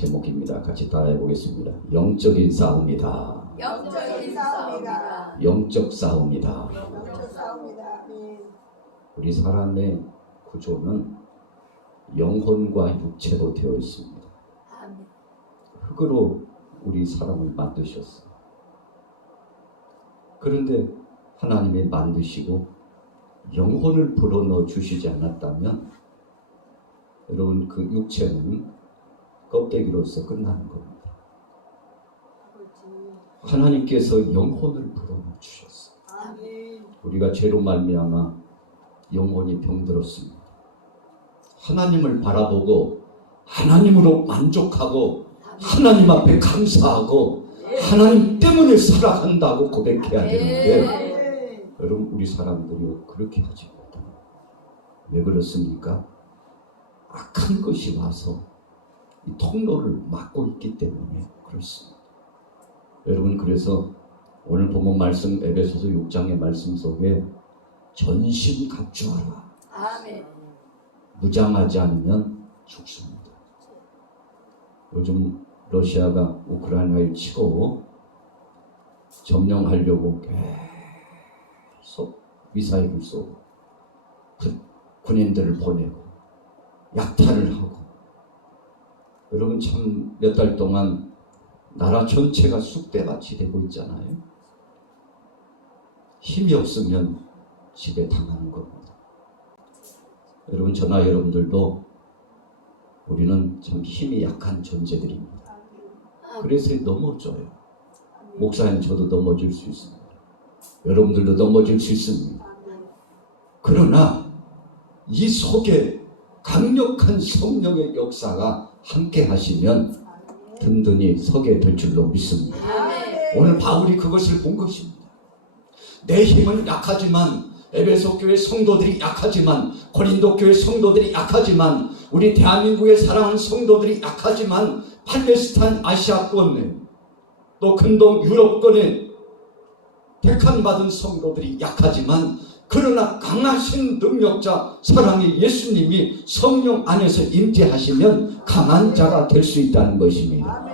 제목입니다. 같이 따라해 보겠습니다. 영적인 싸움이다. 영적인 싸움이다. 영적 싸움이다. 영적 싸움이다. 우리 사람의 구조는 영혼과 육체로 되어 있습니다. 아멘. 흙으로 우리 사람을 만드셨어요. 그런데 하나님이 만드시고 영혼을 불어넣어 주시지 않았다면 여러분 그 육체는 껍데기로서 끝나는 겁니다. 하나님께서 영혼을 불어넣어 주셨어요. 아멘. 우리가 죄로 말미암아 영혼이 병들었습니다. 하나님을 바라보고 하나님으로 만족하고 하나님 앞에 감사하고 하나님 때문에 살아간다고 고백해야 되는데 여러분 우리 사람들이 그렇게 하지 못합니다. 왜 그렇습니까? 악한 것이 와서 이 통로를 막고 있기 때문에 그렇습니다. 여러분 그래서 오늘 본문 말씀 에베소서 6장의 말씀 속에 전심 갖추어라. 아멘. 무장하지 않으면 죽습니다. 요즘 러시아가 우크라이나를 치고 점령하려고 계속 미사일을 쏘고 군인들을 보내고 약탈을 하고 여러분 참 몇 달 동안 나라 전체가 쑥대밭이 되고 있잖아요. 힘이 없으면 집에 당하는 겁니다. 여러분 저나 여러분들도 우리는 참 힘이 약한 존재들입니다. 그래서 넘어져요. 목사님 저도 넘어질 수 있습니다. 여러분들도 넘어질 수 있습니다. 그러나 이 속에 강력한 성령의 역사가 함께 하시면 든든히 서게 될 줄로 믿습니다. 오늘 바울이 그것을 본 것입니다. 내 힘은 약하지만 에베소 교회 성도들이 약하지만 고린도 교회 성도들이 약하지만 우리 대한민국의 사랑하는 성도들이 약하지만 팔레스타인 아시아권에 또 근동 유럽권에 택함받은 성도들이 약하지만 그러나 강하신 능력자 사랑의 예수님이 성령 안에서 임재하시면 강한 자가 될 수 있다는 것입니다.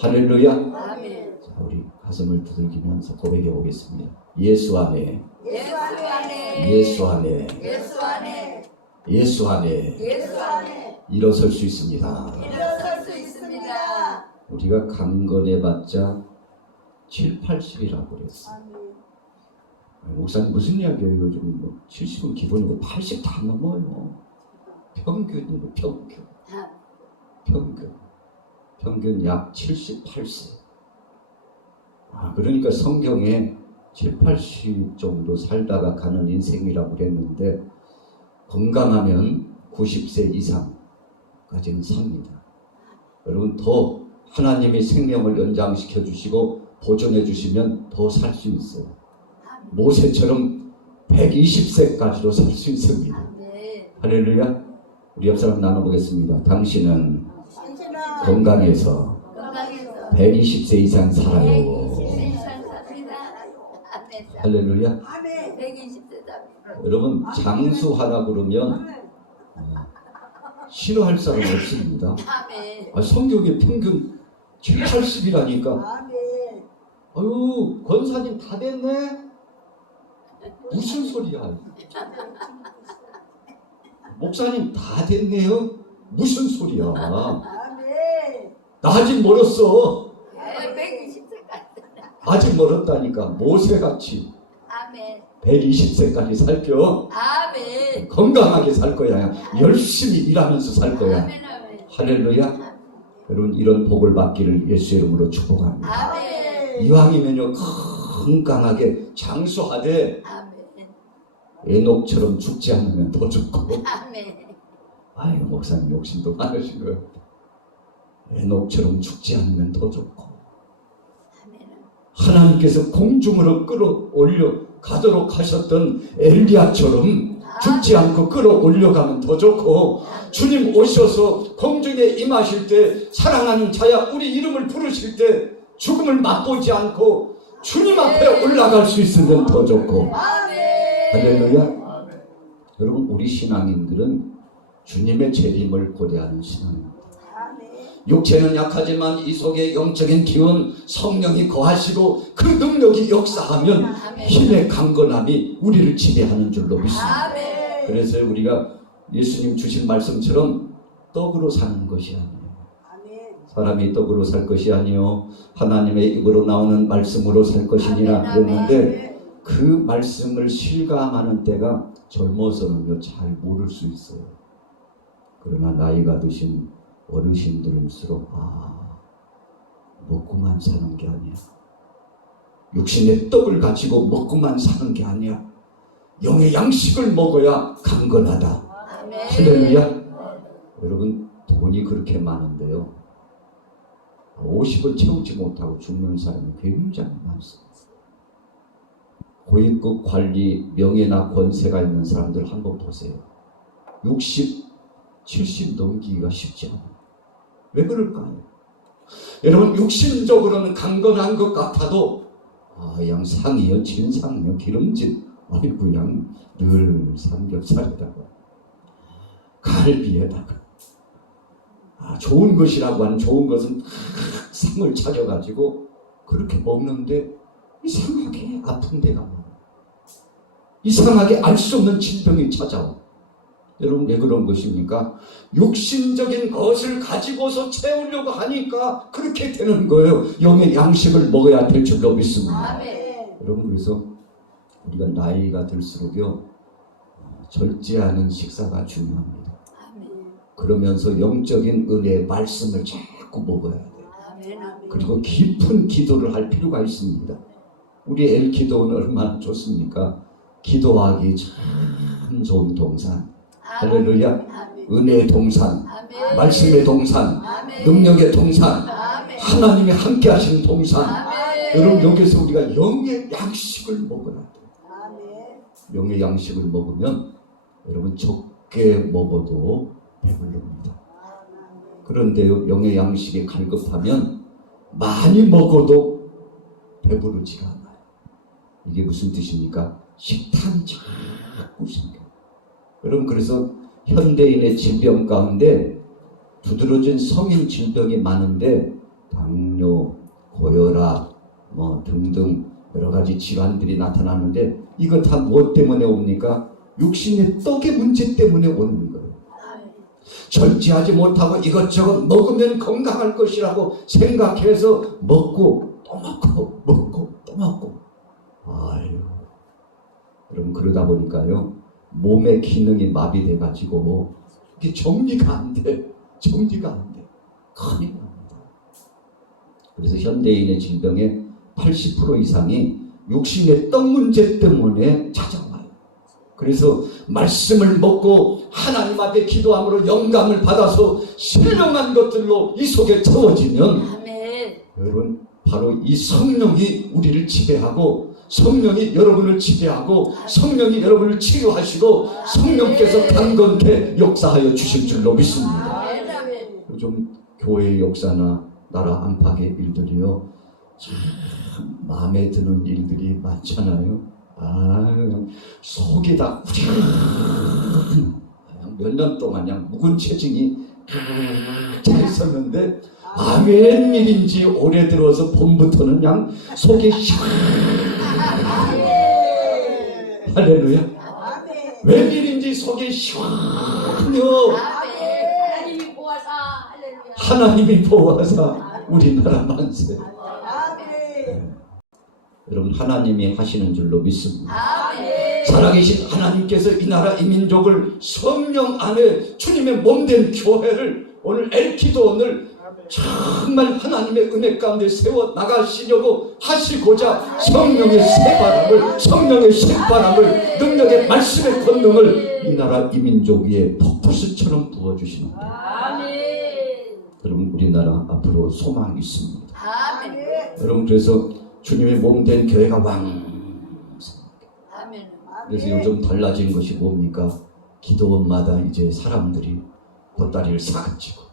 할렐루야. 아멘. 자, 우리 가슴을 두들기면서 고백해 보겠습니다. 예수 안에 예수 안에. 예수 안에 예수 안에. 예수 안에 예수 안에. 일어설 수 있습니다. 일어설 수 있습니다. 우리가 강건해봤자 7, 80이라고 그랬어요. 목사님 무슨 이야기예요? 요즘 뭐 70은 기본이고 80 다 넘어요. 평균이에요. 평균 약 78세. 그러니까 성경에 7, 80 정도 살다가 가는 인생이라고 그랬는데 건강하면 90세 이상까지는 삽니다. 여러분 더 하나님이 생명을 연장시켜 주시고 보존해 주시면 더 살 수 있어요. 모세처럼 120세까지도 살 수 있습니다. 할렐루야. 우리 옆 사람 나눠보겠습니다. 당신은 건강해서 120세 이상 살아요. 할렐루야. 120세다. 여러분 장수하라 그러면 싫어할 사람 없습니다. 성경의 평균 7, 80이라니까. 아유 권사님 다 됐네? 무슨 소리야? 목사님 다 됐네요? 무슨 소리야? 나 아직 멀었어. 120세까지. 아직 멀었다니까. 모세같이 120세까지 살겨. 아멘. 건강하게 살 거야. 열심히 일하면서 살 거야. 아멘. 할렐루야. 여러분 이런 복을 받기를 예수 이름으로 축복합니다. 아멘. 이왕이면요 건강하게 장수하되 에녹처럼 죽지 않으면 더 좋고. 아유 목사님 욕심도 많으신 거예요. 에녹처럼 죽지 않으면 더 좋고. 하나님께서 공중으로 끌어올려 가도록 하셨던 엘리야처럼 죽지 않고 끌어올려가면 더 좋고, 주님 오셔서 공중에 임하실 때 사랑하는 자야 우리 이름을 부르실 때 죽음을 맛보지 않고 주님 앞에 올라갈 수 있으면 더 좋고. 할렐루야. 여러분 우리 신앙인들은 주님의 재림을 고려하는 신앙입니다. 육체는 약하지만 이 속에 영적인 기운 성령이 거하시고 그 능력이 역사하면 아멘. 힘의 강건함이 우리를 지배하는 줄로 믿습니다. 아멘. 그래서 우리가 예수님 주신 말씀처럼 떡으로 사는 것이 아니에요. 사람이 떡으로 살 것이 아니요 하나님의 입으로 나오는 말씀으로 살 것이니라 그랬는데 그 말씀을 실감하는 때가 젊어서는요 잘 모를 수 있어요. 그러나 나이가 드신 어르신들일수록 먹고만 사는 게 아니야. 육신의 떡을 가지고 먹고만 사는 게 아니야. 영의 양식을 먹어야 강건하다. 아멘. 할렐루야. 여러분 돈이 그렇게 많은데요 50을 채우지 못하고 죽는 사람이 굉장히 많습니다. 고위급 관리 명예나 권세가 있는 사람들 한번 보세요. 60, 70 넘기기가 쉽지 않아요. 왜 그럴까요? 여러분 육신적으로는 강건한 것 같아도 양 상이요 진상이요 기름진 아이고 양 늘 삼겹살에다가 갈비에다가 좋은 것이라고 하는 좋은 것은 상을 차려가지고 그렇게 먹는데 이상하게 아픈 데가 많아요. 이상하게 알 수 없는 질병이 찾아와. 여러분 왜 그런 것입니까? 육신적인 것을 가지고서 채우려고 하니까 그렇게 되는 거예요. 영의 양식을 먹어야 될 줄로 믿습니다. 아멘. 여러분 그래서 우리가 나이가 들수록요 절제하는 식사가 중요합니다. 아멘. 그러면서 영적인 은혜의 말씀을 자꾸 먹어야 돼요. 아멘. 그리고 깊은 기도를 할 필요가 있습니다. 우리 엘기도는 얼마나 좋습니까? 기도하기 참 좋은 동산. 할렐루야. 아멘. 은혜의 동산, 아멘. 말씀의 동산, 아멘. 능력의 동산, 아멘. 하나님이 함께 하시는 동산. 아멘. 여러분 여기서 우리가 영의 양식을 먹어야 돼요. 영의 양식을 먹으면 여러분 적게 먹어도 배부릅니다. 그런데요 영의 양식에 갈급하면 많이 먹어도 배부르지가 않아요. 이게 무슨 뜻입니까? 식탐이 자꾸 생겨요. 여러분 그래서 현대인의 질병 가운데 두드러진 성인 질병이 많은데 당뇨, 고혈압 등등 여러 가지 질환들이 나타나는데 이거 다 무엇 때문에 옵니까? 육신의 떡의 문제 때문에 오는 거예요. 절제하지 못하고 이것저것 먹으면 건강할 것이라고 생각해서 먹고 또 먹고 먹고 또 먹고 여러분 그러다 보니까요 몸의 기능이 마비돼 가지고 이게 정리가 안 돼. 정리가 안 돼. 큰일 납니다. 그래서 현대인의 질병의 80% 이상이 육신의 떡 문제 때문에 찾아와요. 그래서 말씀을 먹고 하나님 앞에 기도함으로 영감을 받아서 신령한 것들로 이 속에 채워지면 아멘. 여러분 바로 이 성령이 우리를 지배하고 성령이 여러분을 지배하고 성령이 여러분을 치유하시고 성령께서 강건케 역사하여 주실 줄로 믿습니다. 아멘. 요즘 교회의 역사나 나라 안팎의 일들이요 참 마음에 드는 일들이 많잖아요. 그냥 속이 다 몇 년 동안 그냥 묵은 체증이 잘 있었는데 웬일인지 올해 들어서 봄부터는 그냥 속이 할렐루야. 웬일인지 속이 시원해요. 하나님이 보아서 할렐루야. 하나님이 보아서 우리나라 만세. 여러분 하나님이 하시는 줄로 믿습니다. 아멘. 살아계신 하나님께서 이 나라 이 민족을 성령 안에 주님의 몸된 교회를 오늘 엘기도원을 정말 하나님의 은혜 가운데 세워 나가시려고 하시고자 성령의 새바람을 성령의 신바람을 능력의 말씀의 권능을 이 나라 이 민족 위에 폭포수처럼 부어주시는 거예요. 아멘. 여러분 우리나라 앞으로 소망이 있습니다. 아멘. 여러분 그래서 주님의 몸된 교회가 왕성하게. 아멘. 그래서 요즘 달라진 것이 뭡니까? 기도원마다 이제 사람들이 보따리를 사가지고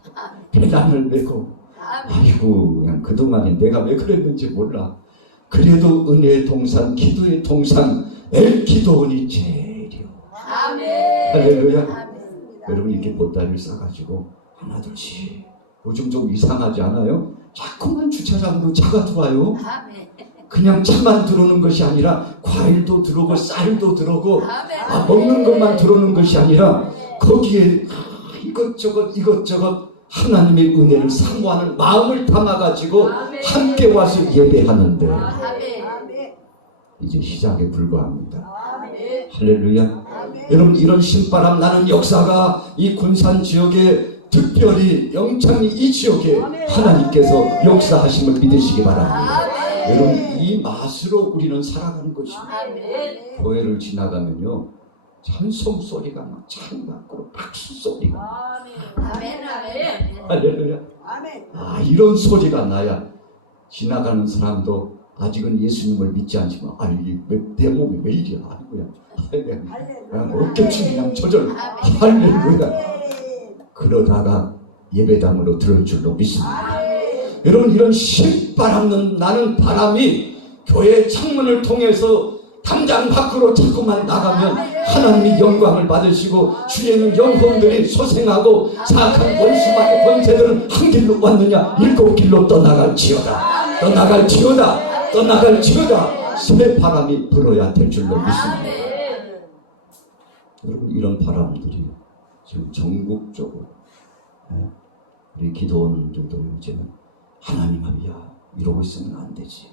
배낭을 메고 아이고 그냥 그동안에 내가 왜 그랬는지 몰라. 그래도 은혜의 동산 기도의 동산 엘기도원이 제일이요. 아멘. 할렐루야. 아멘. 여러분 이렇게 보따리를 싸가지고 하나둘씩 요즘 좀 이상하지 않아요? 자꾸만 주차장으로 차가 들어와요. 아멘. 그냥 차만 들어오는 것이 아니라 과일도 들어오고 쌀도 들어오고 아멘. 먹는 것만 들어오는 것이 아니라 거기에 이것저것 하나님의 은혜를 사모하는 마음을 담아가지고 함께 와서 예배하는데 아멘. 이제 시작에 불과합니다. 아멘. 할렐루야. 여러분, 이런 신바람 나는 역사가 이 군산 지역에, 특별히 영창리 이 지역에 하나님께서 역사하심을 믿으시기 바랍니다. 여러분, 이 맛으로 우리는 살아가는 것입니다. 아멘. 교회를 지나가면요, 찬송 소리가 막 창밖으로 박수 소리가 아멘. 아멘. 할렐루야. 이런 소리가 나야 지나가는 사람도 아직은 예수님을 믿지 않지만 내 몸이 왜 이래 하는 거야. 어깨춤 그냥 조절. 할렐루야. 그러다가 예배당으로 들을 줄로 믿습니다. 여러분, 이런 신바람 나는 바람이 교회 창문을 통해서 당장 밖으로 자꾸만 나가면 하나님이 영광을 받으시고, 주에는 영혼들이 소생하고 사악한 원수마의 권세들은 한 길로 왔느냐 7길로 떠나갈지어다. 떠나갈지어다. 새 바람이 불어야 될 줄로 믿습니다. 여러분, 이런 바람들이 지금 전국적으로 우리 기도원들도 요즘은 하나님 아비야 이러고 있으면 안 되지.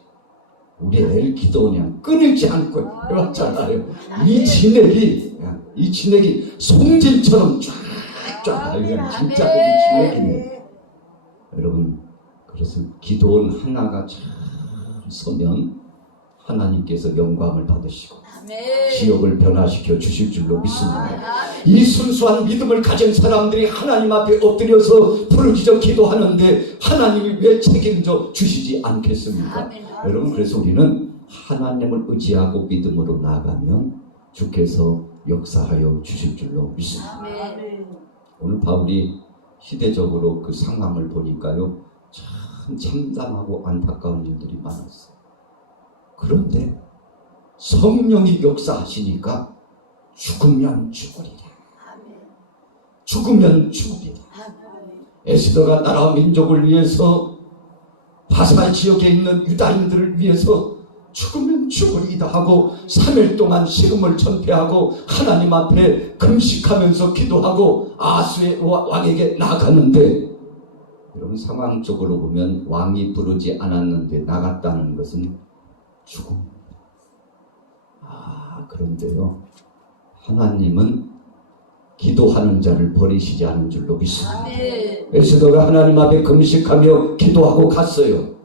우리 엘 기도원이 끊이지 않고 해왔잖아요. 이 진액이 송진처럼 쫙쫙 그냥 진짜 이 진액이네. 여러분, 그래서 기도원 하나가 잘 서면 하나님께서 영광을 받으시고 지역을 변화시켜 주실 줄로 믿습니다. 이 순수한 믿음을 가진 사람들이 하나님 앞에 엎드려서 부르짖어 기도하는데 하나님이 왜 책임져 주시지 않겠습니까? 여러분, 그래서 우리는 하나님을 의지하고 믿음으로 나아가면 주께서 역사하여 주실 줄로 믿습니다. 오늘 바울이 시대적으로 그 상황을 보니까요, 참 참담하고 안타까운 일들이 많았어요. 그런데 성령이 역사하시니까 죽으면 죽으리라. 죽으면 죽으리라. 에스더가 나라와 민족을 위해서 바사 지역에 있는 유다인들을 위해서 죽으면 죽으리이다 하고 3일 동안 식음을 전폐하고 하나님 앞에 금식하면서 기도하고 아수의 왕에게 나아갔는데, 여러분, 상황적으로 보면 왕이 부르지 않았는데 나갔다는 것은 죽음. 그런데요, 하나님은 기도하는 자를 버리시지 않은 줄로 믿습니다. 에스더가 하나님 앞에 금식하며 기도하고 갔어요.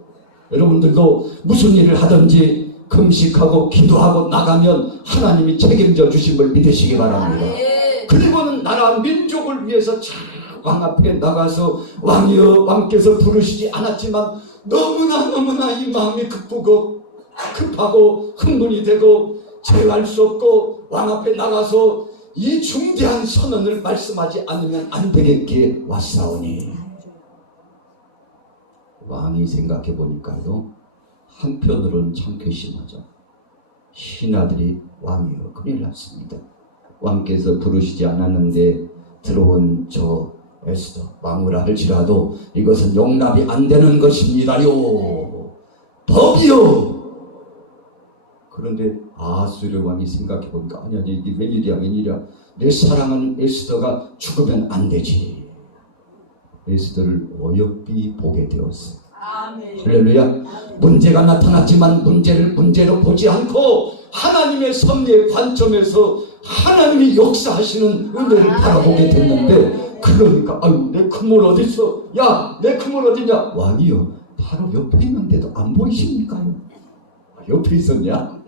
여러분들도 무슨 일을 하든지 금식하고 기도하고 나가면 하나님이 책임져 주심을 믿으시기 바랍니다. 그리고는 나라 민족을 위해서 왕 앞에 나가서 왕이여, 왕께서 부르시지 않았지만 너무나 이 마음이 급하고 흥분이 되고 제어할 수 없고 왕 앞에 나가서 이 중대한 선언을 말씀하지 않으면 안 되겠기에 왔사오니. 왕이 생각해 보니까요, 한편으로는 참 괘씸하죠. 신하들이 왕이여 큰일 났습니다. 왕께서 부르시지 않았는데 들어온 저 에스더 왕이라 할지라도 이것은 용납이 안 되는 것입니다요. 법이요. 그런데 아수르 왕이 생각해 보니까 아니 이게 웬일이야. 내 사랑하는 에스더가 죽으면 안 되지. 에스더를 어여삐 보게 되었어요. 할렐루야. 문제가 나타났지만 문제를 문제로 보지 않고 하나님의 섭리의 관점에서 하나님이 역사하시는 은혜를 바라보게 됐는데, 그러니까 내 그물 어디 있어? 야, 내 그물 어디냐? 왕이요, 바로 옆에 있는데도 안 보이십니까요? 옆에 있었냐?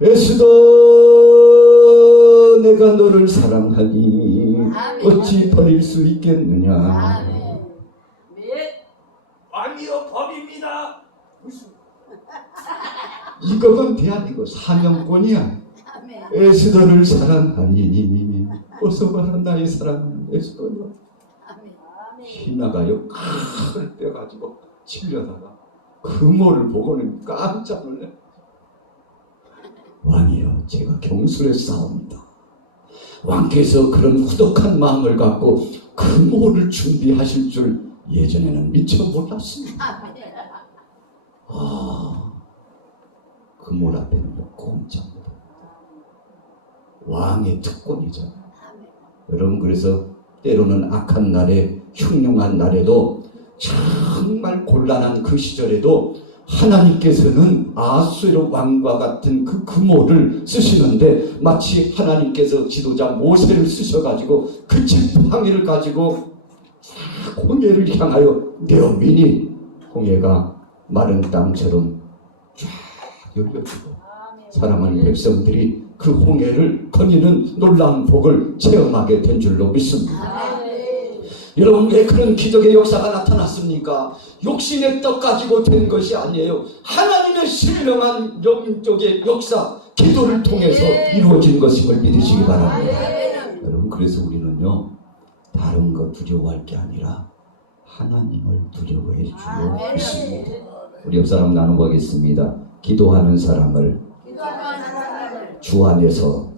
에스더, 내가 너를 사랑하니 어찌 버릴 수 있겠느냐? 왕이여, 법입니다. 이거는 대한민국 사명권이야. 에스더를 사랑하니 어서 봐라 나의 사랑하는 에스더요. 신하가요 칼을 빼가지고 치려다가 금호를 보고는 깜짝 놀래. 왕이여, 제가 경술에 싸웁니다. 왕께서 그런 후덕한 마음을 갖고 금오를 준비하실 줄 예전에는 미처 몰랐습니다. 금올 앞에는 꼼짝 못합니다. 왕의 특권이죠. 여러분, 그래서 때로는 악한 날에, 흉흉한 날에도, 정말 곤란한 그 시절에도 하나님께서는 아수르 왕과 같은 그 금오를 쓰시는데, 마치 하나님께서 지도자 모세를 쓰셔가지고 그 지팡이를 가지고 홍해를 향하여 내어미니 홍해가 마른 땅처럼 쫙 열려지고 사랑하는 백성들이 그 홍해를 거니는 놀라운 복을 체험하게 된 줄로 믿습니다. 여러분, 왜 그런 기적의 역사가 나타났습니까? 욕심의 떡 가지고 된 것이 아니에요. 하나님의 신령한 영적의 역사, 기도를 통해서 이루어진 것임을 믿으시기 바랍니다. 여러분, 그래서 우리는요, 다른 것 두려워할 게 아니라 하나님을 두려워해 주려 믿습니다. 우리 옆 사람 나눠보겠습니다. 기도하는 사람을 주 안에서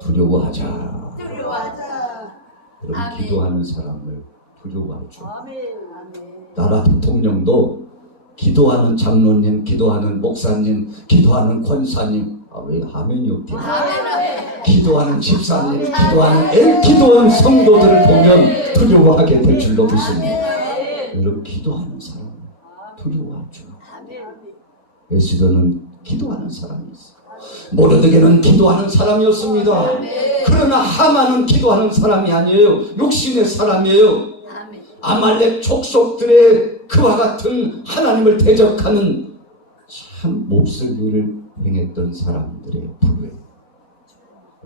두려워하자. 여러분, 기도하는 사람을 두려워하죠. 나라 대통령도 기도하는 장로님, 기도하는 목사님, 기도하는 권사님, 왜 화면이 없지? 기도하는 집사님, 기도하는 성도들을 보면 두려워하게 될 줄로 믿습니다. 여러분, 기도하는 사람 두려워하죠. 에스더는 기도하는 사람이었어요. 모르드게는 기도하는 사람이었습니다. 그러나 하만은 기도하는 사람이 아니에요. 욕심의 사람이에요. 아말렉 족속들의 그와 같은 하나님을 대적하는 참 몹쓸 일을 행했던 사람들의 부류예요.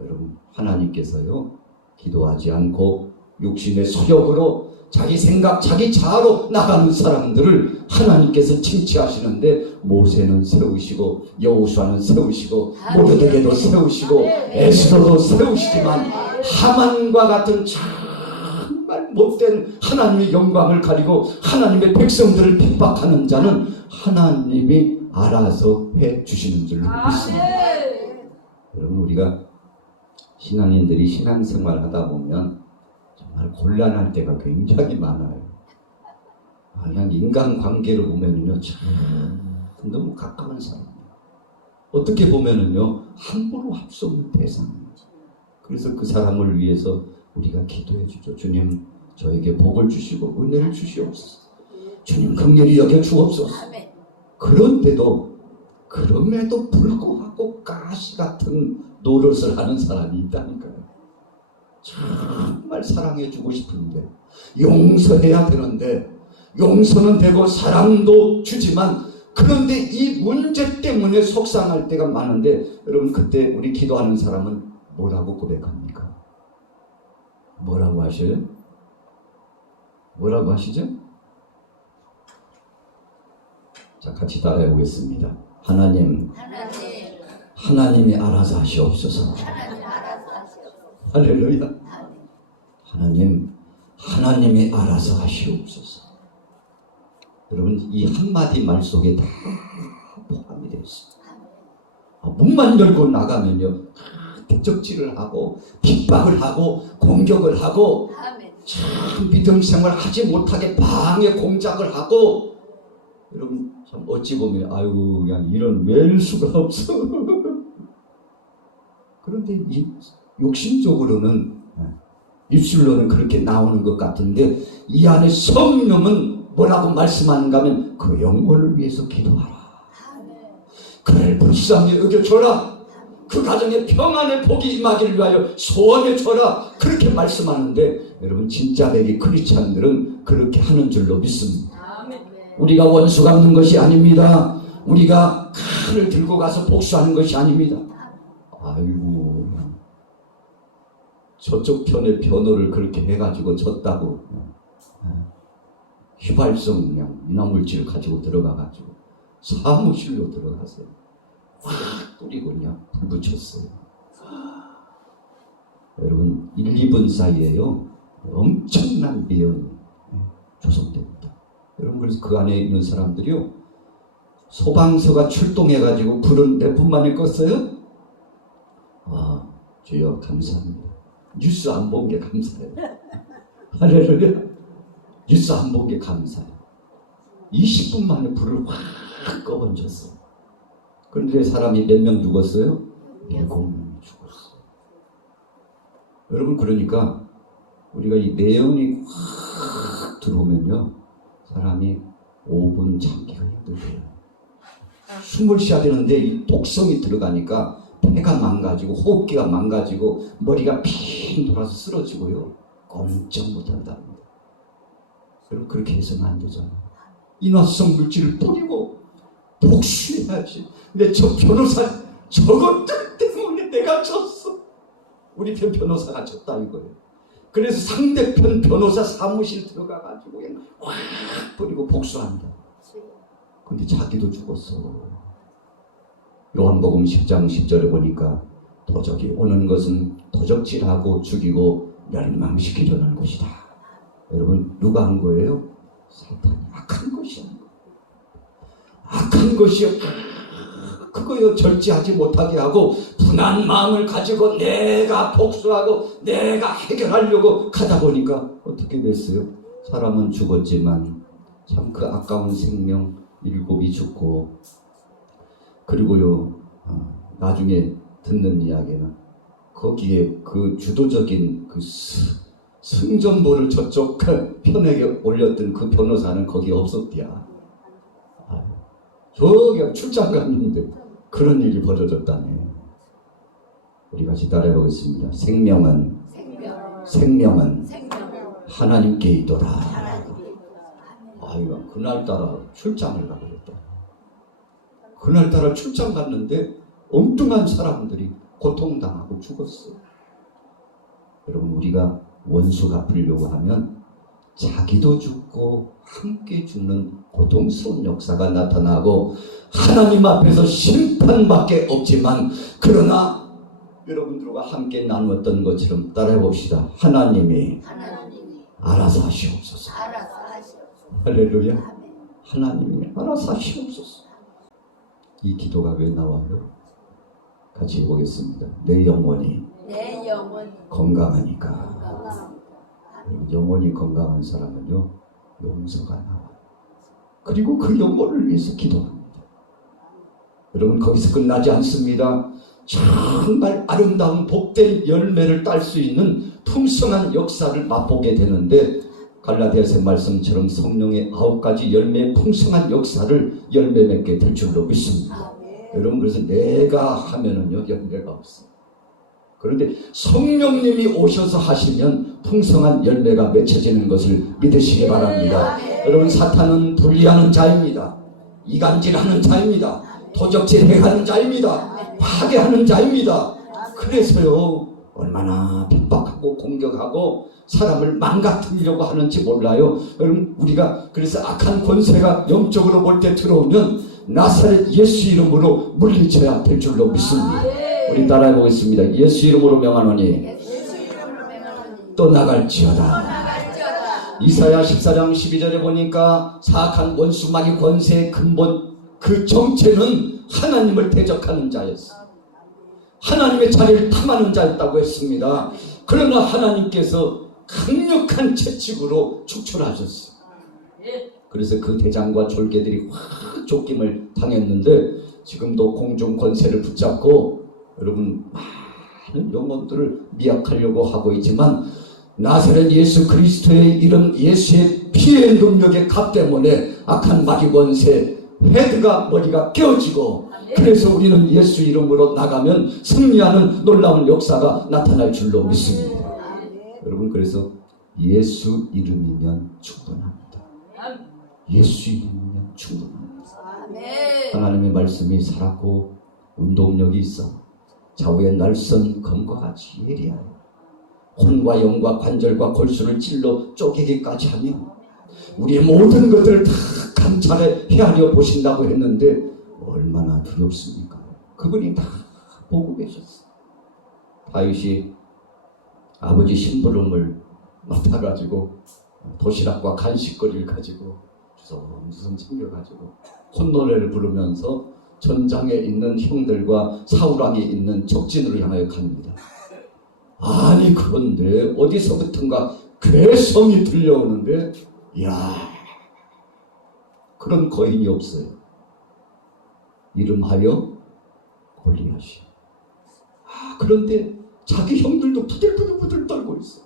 여러분, 하나님께서요, 기도하지 않고 욕심의 소욕으로 자기 생각, 자기 자아로 나가는 사람들을 하나님께서 칭찬하시는데, 모세는 세우시고 여호수아는 세우시고 모르드게도 세우시고 에스더도 세우시지만, 하만과 같은 정말 못된 하나님의 영광을 가리고 하나님의 백성들을 핍박하는 자는 하나님이 알아서 해 주시는 줄로 믿습니다. 여러분, 우리가 신앙인들이 신앙생활 하다 보면 정말 곤란할 때가 굉장히 많아요. 그냥 인간관계를 보면은요, 참 너무 가까운 사람이에요. 어떻게 보면은요, 함부로 할 수 없는 대상이에요. 그래서 그 사람을 위해서 우리가 기도해 주죠. 주님, 저에게 복을 주시고 은혜를 주시옵소서. 주님, 긍휼히 여겨 주옵소서. 그런데도, 그럼에도 불구하고 가시 같은 노릇을 하는 사람이 있다니까요. 정말 사랑해 주고 싶은데, 용서해야 되는데, 용서는 되고 사랑도 주지만, 그런데 이 문제 때문에 속상할 때가 많은데, 여러분, 그때 우리 기도하는 사람은 뭐라고 고백합니까? 뭐라고 하셔요? 뭐라고 하시죠? 자, 같이 따라해 보겠습니다. 하나님이 알아서 하시옵소서. 할렐루야. 하나님이 알아서 하시옵소서. 여러분, 이 한마디 말 속에 다 포함이 되어 있습니다. 문만 열고 나가면요, 대적질을 하고 핍박을 하고 공격을 하고 참 믿음 생활 하지 못하게 방해 공작을 하고, 여러분, 참 어찌 보면 아유, 그냥 이런 웰 수가 없어. 그런데 이 욕심적으로는, 입술로는 그렇게 나오는 것 같은데, 이 안에 성령은 뭐라고 말씀하는가 하면, 그 영혼을 위해서 기도하라. 그를 불쌍히 여겨줘라. 그 가정에 평안의 복이 임하기를 위하여 소원해 줘라. 그렇게 말씀하는데, 여러분, 진짜 내기 크리스찬들은 그렇게 하는 줄로 믿습니다. 우리가 원수 갚는 것이 아닙니다. 우리가 칼을 들고 가서 복수하는 것이 아닙니다. 아이고, 저쪽 편의 변호를 그렇게 해가지고 졌다고 휘발성 그냥 인화물질을 가지고 들어가가지고 사무실로 들어가서 확 뿌리고 그냥 불 붙였어요. 여러분, 1, 2분 사이에요, 엄청난 미연이 조성됩니다. 여러분, 그래서 그 안에 있는 사람들이요, 소방서가 출동해가지고 불은 몇 분 만에 껐어요? 주여 감사합니다. 뉴스 안 본 게 감사해요. 할렐루야. 뉴스 안 본 게 감사해요. 20분 만에 불을 확 꺼번졌어. 그런데 사람이 몇 명 죽었어요? 7명이 죽었어. 여러분, 그러니까 우리가 이 내연이 확 들어오면요, 사람이 5분 참기가 힘들어요. 숨을 쉬어야 되는데 이 독성이 들어가니까 폐가 망가지고 호흡기가 망가지고 머리가 핑 돌아서 쓰러지고요, 꼼짝 못한답니다. 여러분, 그렇게 해서는 안 되잖아요. 인화성 물질을 뿌리고 복수해야지. 근데 저 변호사, 저것들 때문에 내가 졌어. 우리 편 변호사가 졌다 이거예요. 그래서 상대편 변호사 사무실 들어가가지고 그냥 확 뿌리고 복수한다. 근데 자기도 죽었어. 요한복음 10장 10절에 보니까 도적이 오는 것은 도적질하고 죽이고 멸망시키려는 것이다. 여러분, 누가 한 거예요? 사탄이 악한 것이 한 거예요. 악한 것이요, 그거요 절제하지 못하게 하고 분한 마음을 가지고 내가 복수하고 내가 해결하려고 가다 보니까 어떻게 됐어요? 사람은 죽었지만 참 그 아까운 생명 7이 죽고, 그리고요 나중에 듣는 이야기는 거기에 그 주도적인 그 승전보를 저쪽 편에게 올렸던 그 변호사는 거기 없었대야. 저기가 출장 갔는데 그런 일이 벌어졌다네. 우리 같이 따라해보겠습니다. 생명은 하나님께 있도다. 아이가 그날따라 출장을 가버렸다. 그날따라 출장 갔는데 엉뚱한 사람들이 고통당하고 죽었어. 여러분, 우리가 원수 갚으려고 하면 자기도 죽고 함께 죽는 고통스러운 역사가 나타나고 하나님 앞에서 심판밖에 없지만, 그러나 여러분들과 함께 나누었던 것처럼 따라해봅시다. 하나님이 알아서 하시옵소서. 할렐루야. 하나님이 알아서 하시옵소서. 이 기도가 왜 나와요? 같이 해보겠습니다. 내 영혼이 건강하니까. 영혼이 건강한 사람은요, 용서가 나와요. 그리고 그 영혼을 위해서 기도합니다. 여러분, 거기서 끝나지 않습니다. 정말 아름다운 복된 열매를 딸 수 있는 풍성한 역사를 맛보게 되는데, 갈라디아서 말씀처럼 성령의 9가지 열매의 풍성한 역사를 열매 맺게 될 줄로 믿습니다. 여러분, 그래서 내가 하면은요 열매가 없어요. 그런데 성령님이 오셔서 하시면 풍성한 열매가 맺혀지는 것을 믿으시기 바랍니다. 여러분, 사탄은 분리하는 자입니다. 이간질하는 자입니다. 도적질해가는 자입니다. 파괴하는 자입니다. 그래서요 얼마나 핍박하고 공격하고 사람을 망가뜨리려고 하는지 몰라요. 여러분, 우리가 그래서 악한 권세가 영적으로 볼 때 들어오면 나사렛 예수 이름으로 물리쳐야 될 줄로 믿습니다. 우리 따라해 보겠습니다. 예수 이름으로 명하노니 또 나갈지어다. 이사야 14장 12절에 보니까 사악한 원수 마귀 권세의 근본, 그 정체는 하나님을 대적하는 자였어. 하나님의 자리를 탐하는 자였다고 했습니다. 그러나 하나님께서 강력한 채찍으로 축출하셨어요. 그래서 그 대장과 졸개들이 확 쫓김을 당했는데, 지금도 공중 권세를 붙잡고 여러분 많은 영혼들을 미약하려고 하고 있지만, 나사렛 예수 그리스도의 이런 예수의 피의 능력의 값 때문에 악한 마귀 권세 헤드가 머리가 깨어지고, 그래서 우리는 예수 이름으로 나가면 승리하는 놀라운 역사가 나타날 줄로 믿습니다. 여러분, 그래서 예수 이름이면 충분합니다. 예수 이름이면 충분합니다. 하나님의 말씀이 살았고 운동력이 있어 좌우의 날선 검과 같이 예리하여 혼과 영과 관절과 골수를 찔러 쪼개기까지 하며 우리의 모든 것들을 다 감찰해 헤아려 보신다고 했는데 얼마나 두렵습니까? 그분이 다 보고 계셨어요. 다윗이 아버지 심부름을 맡아가지고 도시락과 간식거리를 가지고 주섬주섬 챙겨가지고 콧노래를 부르면서 전장에 있는 형들과 사울왕이 있는 적진으로 향하여 갑니다. 아니 그런데 어디서부턴가 괴성이 들려오는데 이야 그런 거인이 없어요. 이름하여 골리앗이. 그런데 자기 형들도 부들부들 떨고 있어.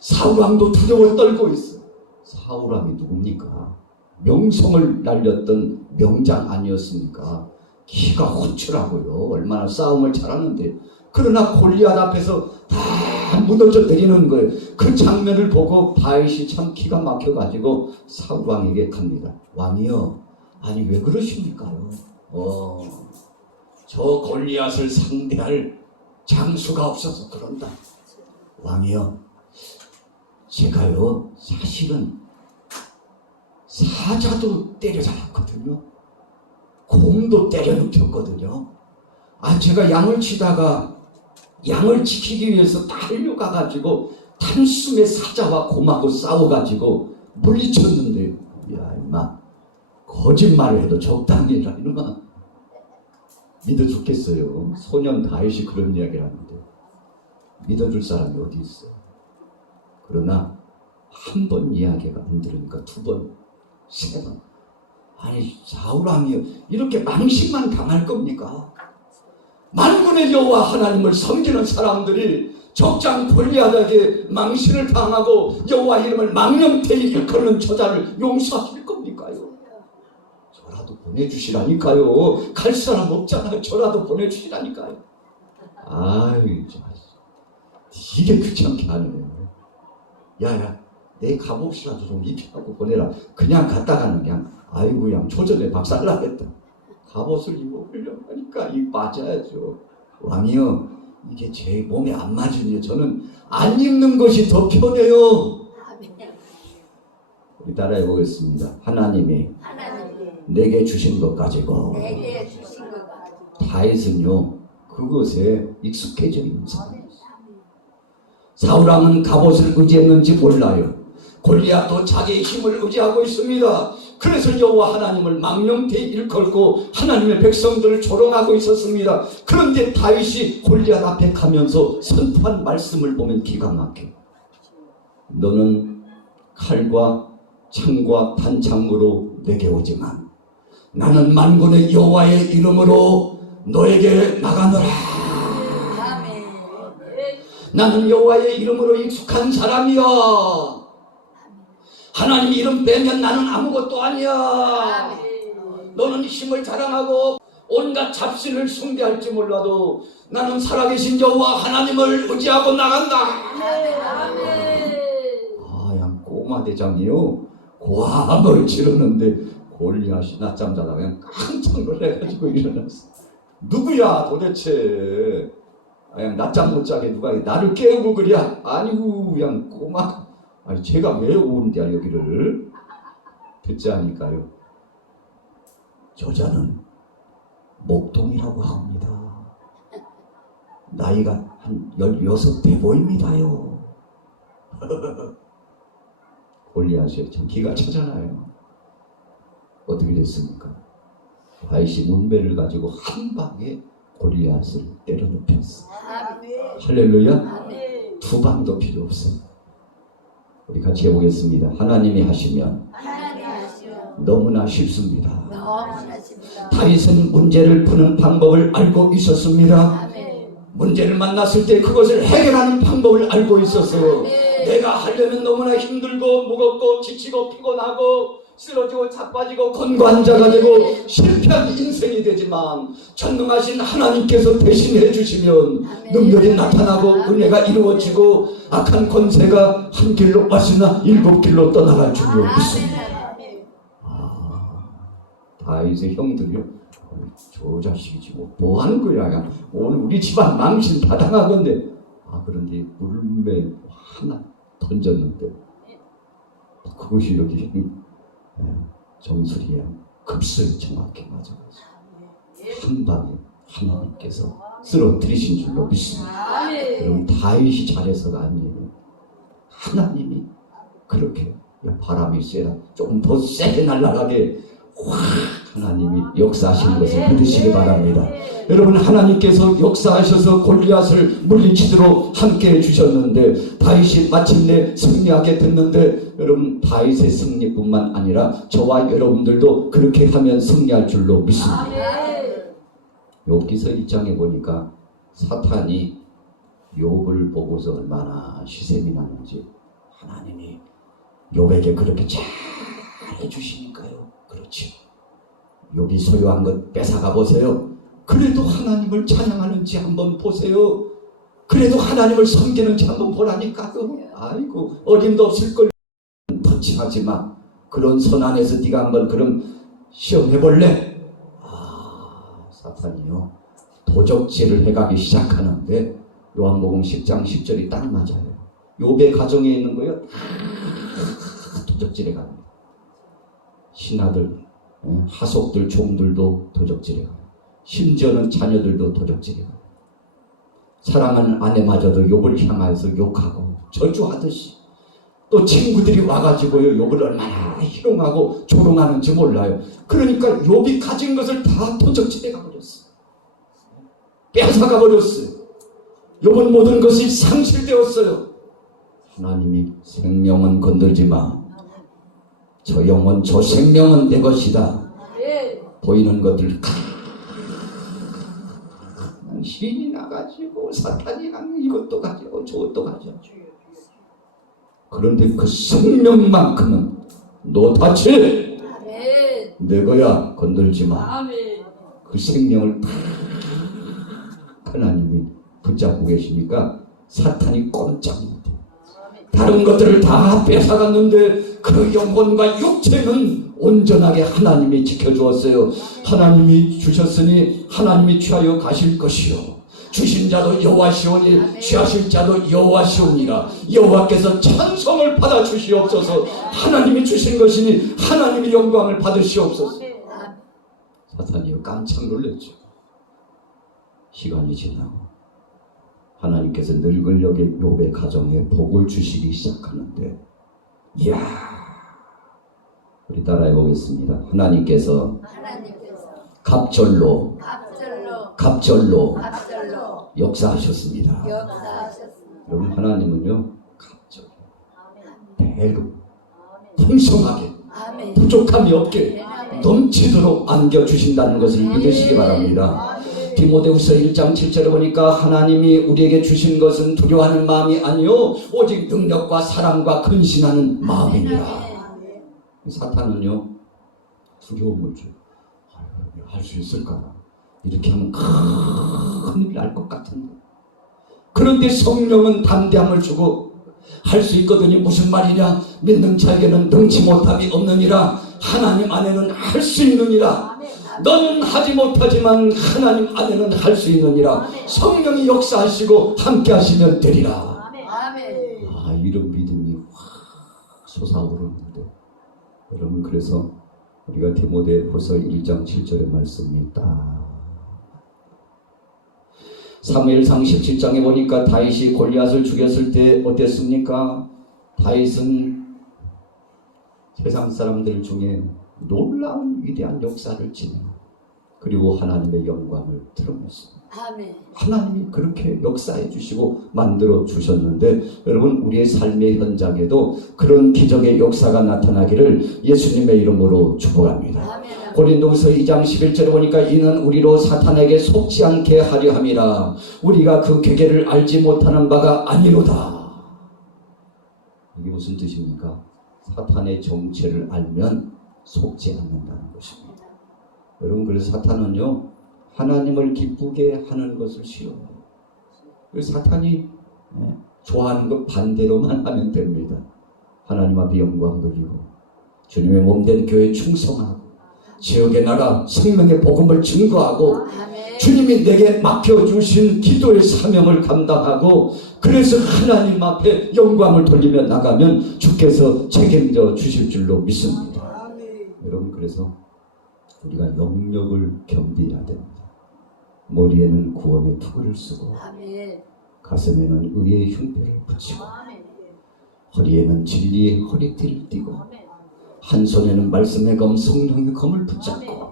사울왕도 두려워 떨고 있어. 사울왕이 누굽니까? 명성을 날렸던 명장 아니었습니까? 기가 호출하고요. 얼마나 싸움을 잘하는데. 그러나 골리앗 앞에서 다 무너져 내리는 거예요. 그 장면을 보고 다윗이 참 기가 막혀가지고 사울왕에게 갑니다. 왕이여, 아니 왜 그러십니까요? 저 골리앗을 상대할 장수가 없어서 그런다. 왕이여, 제가요 사실은 사자도 때려잡았거든요. 곰도 때려눕혔거든요. 제가 양을 치다가 양을 지키기 위해서 달려가가지고 단숨에 사자와 곰하고 싸워가지고 물리쳤는데, 야 임마 거짓말을 해도 적당히 해라 이놈아. 믿어 죽겠어요. 소년 다윗이 그런 이야기를 하는데 믿어줄 사람이 어디 있어. 그러나 한 번 이야기가 안 들으니까 두 번, 세 번. 아니 사울왕이요 이렇게 망신만 당할 겁니까? 만군의 여호와 하나님을 섬기는 사람들이 적장 골리앗에게 망신을 당하고 여호와 이름을 망령되이 일컫는 저자를 용서하실 겁니까요? 저라도 보내주시라니까요. 갈 사람 없잖아요. 저라도 보내주시라니까요. 아이 이게 귀찮게 하네. 야야 내 갑옷이라도 좀 입혀갖고 보내라. 그냥 갔다가는 그냥 아이고 그냥 초전에 박살나겠다. 갑옷을 입어보려고 하니까 이 맞아야죠. 왕이요 이게 제 몸에 안 맞으니 저는 안 입는 것이 더 편해요. 우리 따라해 보겠습니다. 하나님이 내게 주신 것 가지고 다윗은요 그것에 익숙해져 있는 사람이었어요. 사울왕은 갑옷을 의지했는지 몰라요. 골리앗도 자기의 힘을 의지하고 있습니다. 그래서 여호와 하나님을 망령되이 일컬고 하나님의 백성들을 조롱하고 있었습니다. 그런데 다윗이 골리앗 앞에 가면서 선포한 말씀을 보면 기가 막혀. 너는 칼과 창과 단창으로 내게 오지만 나는 만군의 여호와의 이름으로 너에게 나가노라. 나는 여호와의 이름으로 익숙한 사람이야. 하나님 이름 빼면 나는 아무것도 아니야. 너는 힘을 자랑하고 온갖 잡신을 숭배할지 몰라도 나는 살아계신 여호와 하나님을 의지하고 나간다. 양 꼬마 대장이요 고함을 지르는데 골리앗이 낮잠 자다가 그냥 깜짝 놀래가지고 일어났어. 누구야 도대체? 그냥 낮잠 못 자게 누가 나를 깨우고 그래? 아니고 그냥 꼬마. 아니 제가 왜 오는데 여기를 듣지 않을까요? 저자는 목동이라고 합니다. 나이가 한 16대 보입니다요. 골리앗이 참 기가 차잖아요. 어떻게 됐습니까? 다윗이 문배를 가지고 한 방에 골리앗을 때려눕혔어. 할렐루야. 두 방도 필요 없어요. 우리 같이 해보겠습니다. 하나님이 하시면 너무나 쉽습니다. 다윗은 문제를 푸는 방법을 알고 있었습니다. 문제를 만났을 때 그것을 해결하는 방법을 알고 있었어요. 내가 하려면 너무나 힘들고 무겁고 지치고 피곤하고 쓰러지고 자빠지고 건관자가 되고 실패한 인생이 되지만 전능하신 하나님께서 대신해 주시면 능력이 나타나고 은혜가 이루어지고 악한 권세가 한 길로 왔으나 7길로 떠나갈 줄로 믿습니다. 다윗의 형들이요 저 자식이지 뭐 하는 거야. 오늘 우리 집안 망신 다 당하건데 그런데 물매 하나 던졌는데 그것이 여기 정수리에 급소에 정확히 맞아가지고 한 방에 하나님께서 쓰러뜨리신 줄로 믿습니다. 여러분 다윗이 잘해서가 아니에요. 하나님이 그렇게 바람이 세라 조금 더 세게 날아가게 확 하나님이 역사하시는 것을 믿으시기 바랍니다. 여러분, 하나님께서 역사하셔서 골리앗을 물리치도록 함께 해주셨는데 다윗이 마침내 승리하게 됐는데, 여러분, 다윗의 승리뿐만 아니라 저와 여러분들도 그렇게 하면 승리할 줄로 믿습니다. 욥기서 1장에 보니까 사탄이 욥을 보고서 얼마나 시샘이 나는지, 하나님이 욥에게 그렇게 잘 해주시니까요. 그렇지, 욥이 소유한 것 뺏어가 보세요. 그래도 하나님을 찬양하는지 한번 보세요. 그래도 하나님을 섬기는지 한번 보라니까요. 아이고, 어림도 없을 걸. 터치하지 마. 그런 선 안에서 네가 한번 그럼 시험해볼래? 사탄이요, 도적질을 해가기 시작하는데 요한복음 10장 10절이 딱 맞아요. 욥의 가정에 있는 거요, 다 도적질해 갑니다. 신하들, 하속들, 종들도 도적질해 가요. 심지어는 자녀들도 도적질해 가요. 사랑하는 아내마저도 욥을 향하여서 욕하고 저주하듯이, 또 친구들이 와가지고요, 욥을 얼마나 희롱하고 조롱하는지 몰라요. 그러니까 욥이 가진 것을 다 도적질해 가버렸어요. 빼앗아가 버렸어요. 욥은 모든 것이 상실되었어요. 하나님이 생명은 건들지 마. 저 영혼, 저 생명은 내 것이다. 보이는 것들 신이 나가지고 사탄이 하면 이것도 가지고 저것도 가져. 그런데 그 생명만큼은 노타치, 내 거야, 건들지 마. 그 생명을 하나님이 붙잡고 계시니까 사탄이 꼼짝 못해. 다른 것들을 다 뺏어갔는데 그 영혼과 육체는 온전하게 하나님이 지켜주었어요. 하나님이 주셨으니 하나님이 취하여 가실 것이요, 주신 자도 여호와시오니 취하실 자도 여호와시오니라. 여호와께서 찬송을 받아 주시옵소서. 하나님이 주신 것이니 하나님이 영광을 받으시옵소서. 사탄이 깜짝 놀랐죠. 시간이 지나고 하나님께서 늙은 역의 욥의 가정에 복을 주시기 시작하는데, 이야, 우리 따라해 보겠습니다. 하나님께서 갑절로 역사하셨습니다. 여러분, 하나님은요, 갑절, 대로, 풍성하게, 부족함이 없게 넘치도록 안겨주신다는 것을 믿으시기 바랍니다. 디모데후서 1장 7절에 보니까 하나님이 우리에게 주신 것은 두려워하는 마음이 아니요 오직 능력과 사랑과 근신하는 마음입니다. 사탄은요, 두려움을 줘요. 할 수 있을까? 이렇게 하면 큰일 날 것 같은데. 그런데 성령은 담대함을 주고 할 수 있거든요. 무슨 말이냐? 믿는 자에게는 능치 못함이 없느니라. 하나님 안에는 할 수 있느니라. 너는 하지 못하지만 하나님 안에는 할 수 있느니라. 성령이 역사하시고 함께 하시면 되리라. 이런 믿음이 확 솟아오르는데, 여러분, 그래서 우리가 디모데후서 1장 7절의 말씀이 딱, 사무엘상 17장에 보니까 다윗이 골리앗을 죽였을 때 어땠습니까? 다윗은 세상 사람들 중에 놀라운 위대한 역사를 진행, 그리고 하나님의 영광을 드러냈습니다. 하나님이 그렇게 역사해 주시고 만들어 주셨는데, 여러분, 우리의 삶의 현장에도 그런 기적의 역사가 나타나기를 예수님의 이름으로 축복합니다. 고린도후서 2장 11절에 보니까 이는 우리로 사탄에게 속지 않게 하려 함이라. 우리가 그 계계를 알지 못하는 바가 아니로다. 이게 무슨 뜻입니까? 사탄의 정체를 알면 속지 않는다는 것입니다. 여러분, 그래서 사탄은요, 하나님을 기쁘게 하는 것을 싫어해요. 그래서 사탄이 좋아하는 것 반대로만 하면 됩니다. 하나님 앞에 영광 돌리고 주님의 몸된 교회에 충성하고 지역의 나라 생명의 복음을 증거하고 주님이 내게 맡겨주신 기도의 사명을 감당하고, 그래서 하나님 앞에 영광을 돌리며 나가면 주께서 책임져 주실 줄로 믿습니다. 여러분, 그래서 우리가 영역을 겸비해야 됩니다. 머리에는 구원의 투구를 쓰고 가슴에는 의의 흉배를 붙이고 허리에는 진리의 허리띠를 띠고 한 손에는 말씀의 검 성령의 검을 붙잡고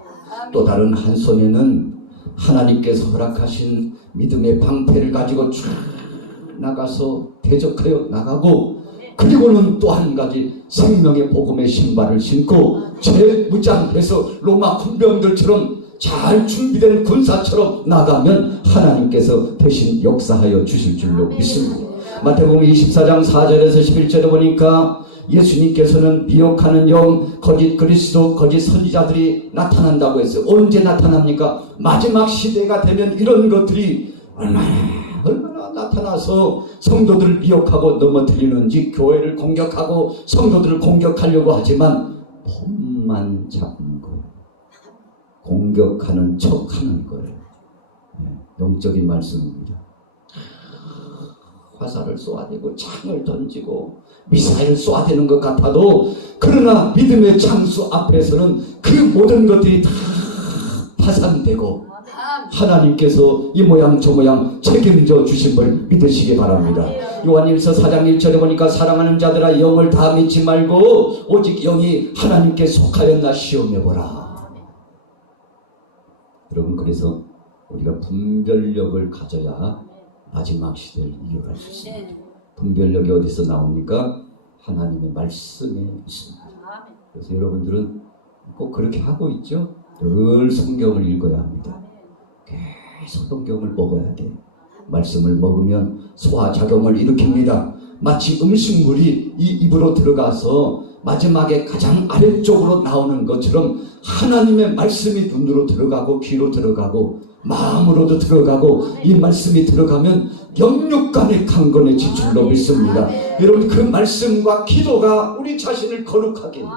또 다른 한 손에는 하나님께서 허락하신 믿음의 방패를 가지고 쭉 나가서 대적하여 나가고, 그리고는 또 한 가지 생명의 복음의 신발을 신고 재무장해서 로마 군병들처럼 잘 준비된 군사처럼 나가면 하나님께서 대신 역사하여 주실 줄로 믿습니다. 마태복음 24장 4절에서 11절에 보니까 예수님께서는 미혹하는 영, 거짓 그리스도, 거짓 선지자들이 나타난다고 했어요. 언제 나타납니까? 마지막 시대가 되면 이런 것들이 얼마나 나타나서 성도들을 미혹하고 넘어뜨리는지, 교회를 공격하고 성도들을 공격하려고 하지만 폼만 잡는 거예요. 공격하는 척하는 거예요. 영적인 말씀입니다. 화살을 쏘아대고 창을 던지고 미사일 쏘아대는 것 같아도, 그러나 믿음의 창수 앞에서는 그 모든 것들이 다 파산되고 하나님께서 이 모양 저 모양 책임져 주심을 믿으시기 바랍니다. 요한일서 4장 1절에 보니까 사랑하는 자들아 영을 다 믿지 말고 오직 영이 하나님께 속하였나 시험해보라. 여러분, 그래서 우리가 분별력을 가져야 마지막 시대를 이겨갈 수 있습니다. 분별력이 어디서 나옵니까? 하나님의 말씀에 있습니다. 그래서 여러분들은 꼭 그렇게 하고 있죠? 늘 성경을 읽어야 합니다. 계속 성경을 먹어야 돼. 말씀을 먹으면 소화작용을 일으킵니다. 마치 음식물이 이 입으로 들어가서 마지막에 가장 아래쪽으로 나오는 것처럼 하나님의 말씀이 눈으로 들어가고 귀로 들어가고 마음으로도 들어가고, 이 말씀이 들어가면 영육간의 강건해질 줄로 믿습니다. 여러분, 그 말씀과 기도가 우리 자신을 거룩하게 해요.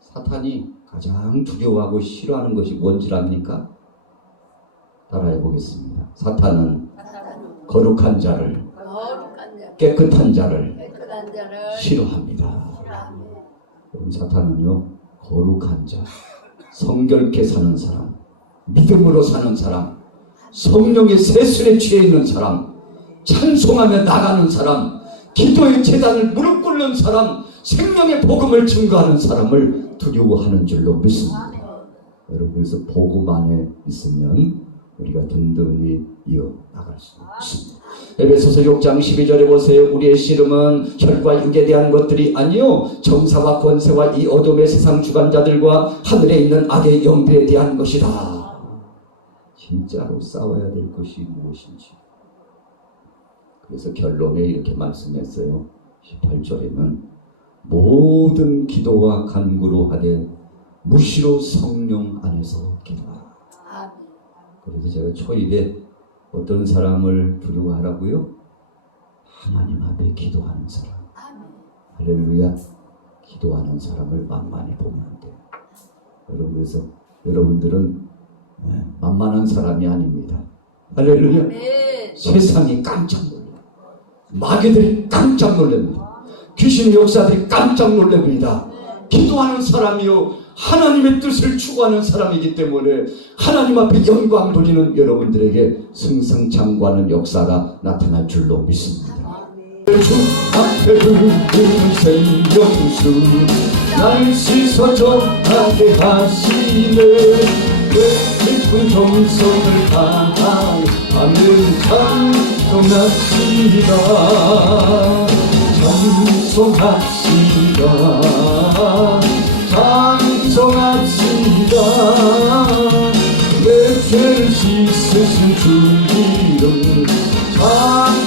사탄이 가장 두려워하고 싫어하는 것이 뭔지 압니까? 따라해 보겠습니다. 사탄은 거룩한 자를, 깨끗한 자를 싫어합니다. 여러분, 사탄은요, 거룩한 자, 성결케 사는 사람, 믿음으로 사는 사람, 성령의 세술에 취해 있는 사람, 찬송하며 나가는 사람, 기도의 제단을 무릎 꿇는 사람, 생명의 복음을 증거하는 사람을 두려워하는 줄로 믿습니다. 여러분, 그래서 복음 안에 있으면 우리가 든든히 이어나갈 수 있습니다. 에베소서 6장 12절에 보세요. 우리의 씨름은 혈과 육에 대한 것들이 아니요 정사와 권세와 이 어둠의 세상 주관자들과 하늘에 있는 악의 영들에 대한 것이다. 진짜로 싸워야 될 것이 무엇인지. 그래서 결론에 이렇게 말씀했어요. 18절에는 모든 기도와 간구로 하되 무시로 성령 안에서 기도하라. 그래서 제가 초입에 어떤 사람을 두려워하라고요? 하나님 앞에 기도하는 사람. 할렐루야. 기도하는 사람을 만만히 보면 안 돼요. 여러분, 그래서 여러분들은 만만한 사람이 아닙니다. 할렐루야. 세상이 깜짝 놀라요. 마귀들이 깜짝 놀랍니다. 귀신의 역사들이 깜짝 놀랍니다. 기도하는 사람이요 하나님의 뜻을 추구하는 사람이기 때문에 하나님 앞에 영광 돌리는 여러분들에게 승승장구하는 역사가 나타날 줄로 믿습니다. 주 앞에 두는 생명수 날 씻어 정하게 하시네. 그 깊은 정성을 다하는 찬송합시다. 찬송합시다. 찬송합시다. 내 죄를 씻으신 주 이름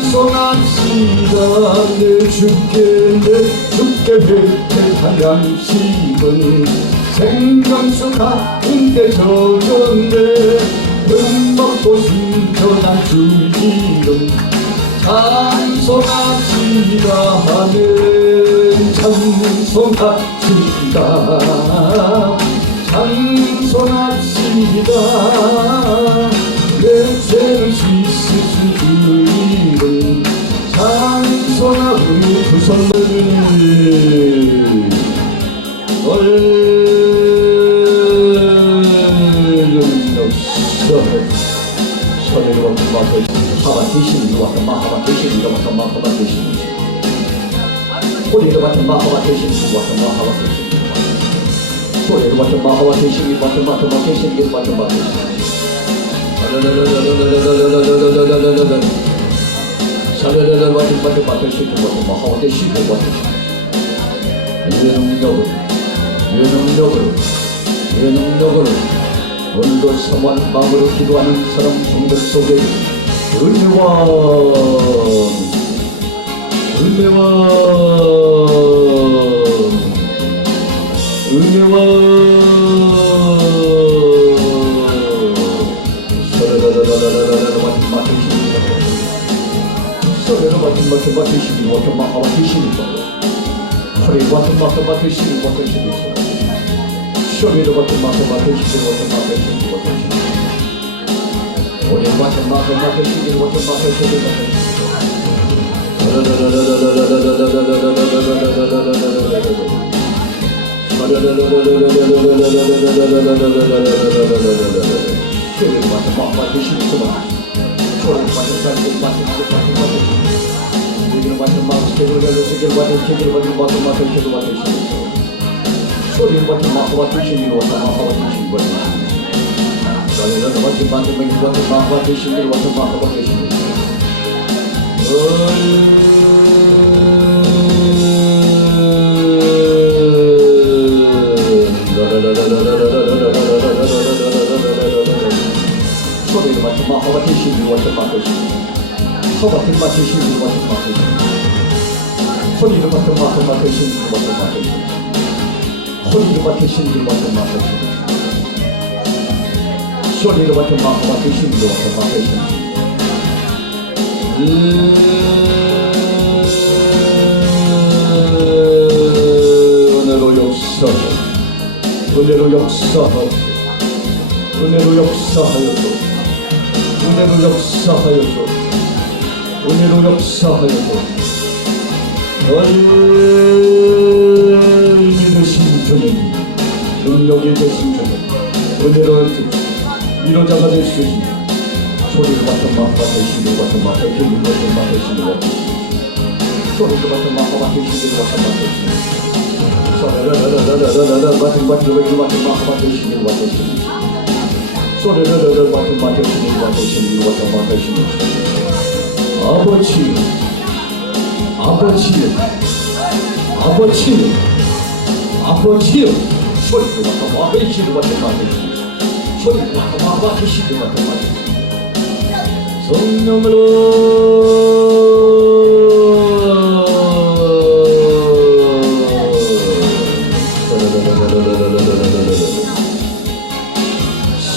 찬송합시다. 내 주께 회복한 양심은 생명수 가운데 젖었네. 흠먹고 순전한 주 이름 찬송합시다. 하는 찬송합시다. 찬송합시다. 내 죄를 씻으신 주 이름 찬송하고 두 손을 손으로 하바 대신으로 왔다 마하바 대신으로 왔다 마하바 대신으로 호리로 왔다 마하바 대신으로 왔다 마하바 대신으로 소리를 맡은 마하와 대신이 맡은 대신이 맡은 사려를 맡은 대신이 맡은 마하와 대신이 맡은 유능력으로 오늘도 sam한 마음으로 기도하는 사람 성들 속에 은혜와 소리를 맡은 대신이 맡은 마하와 대신이 소리를 맡은 대신이 맡은 쇼미를 맡은 대신이 맡은 우리 맡은 대신이 맡은 소리를 맡은 마하와 대신이 맡은 사려를 맡은 마하와 대신이 맡은 마하와 대신이 소리를 맡은 마하와 대신이 맡은 허같은 맛 대신이 맡은 소리를 맡은 마하와 대신이 맡은 소리를 맡은 신이 맡은 소리를 맡은 마하와 대신이 은혜로 역사하여서 믿으신 주님, 능력이 되신 주님, 은혜로 이루자가 될 수 있는 소리를 맡은 마하와 대신이 맡은 소리를 맡은 마하와 대신이 맡은 아버지요 소리를 맡은 마하와 대신이 소리를 맡은 마하와 대신이 성령으로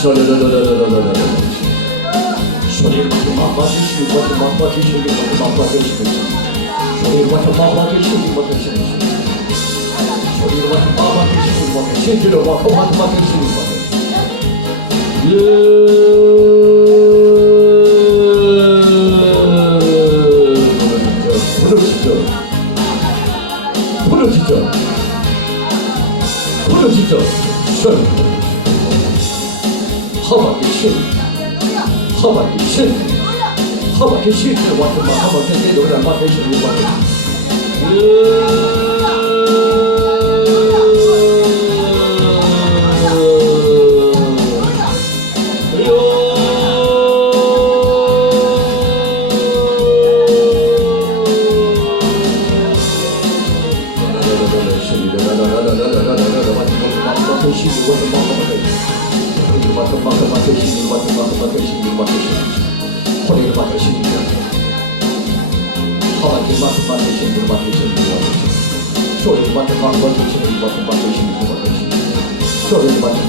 소리를 맡은 마하와 대신이 소리를 맡은 마하와 대신이 소리를 맡은 마하와 대신이 신주를 맡은 마하와 대신이 부러지죠. 허박의 신을 맡은 마하와 대신이 맡은 소리를 맡은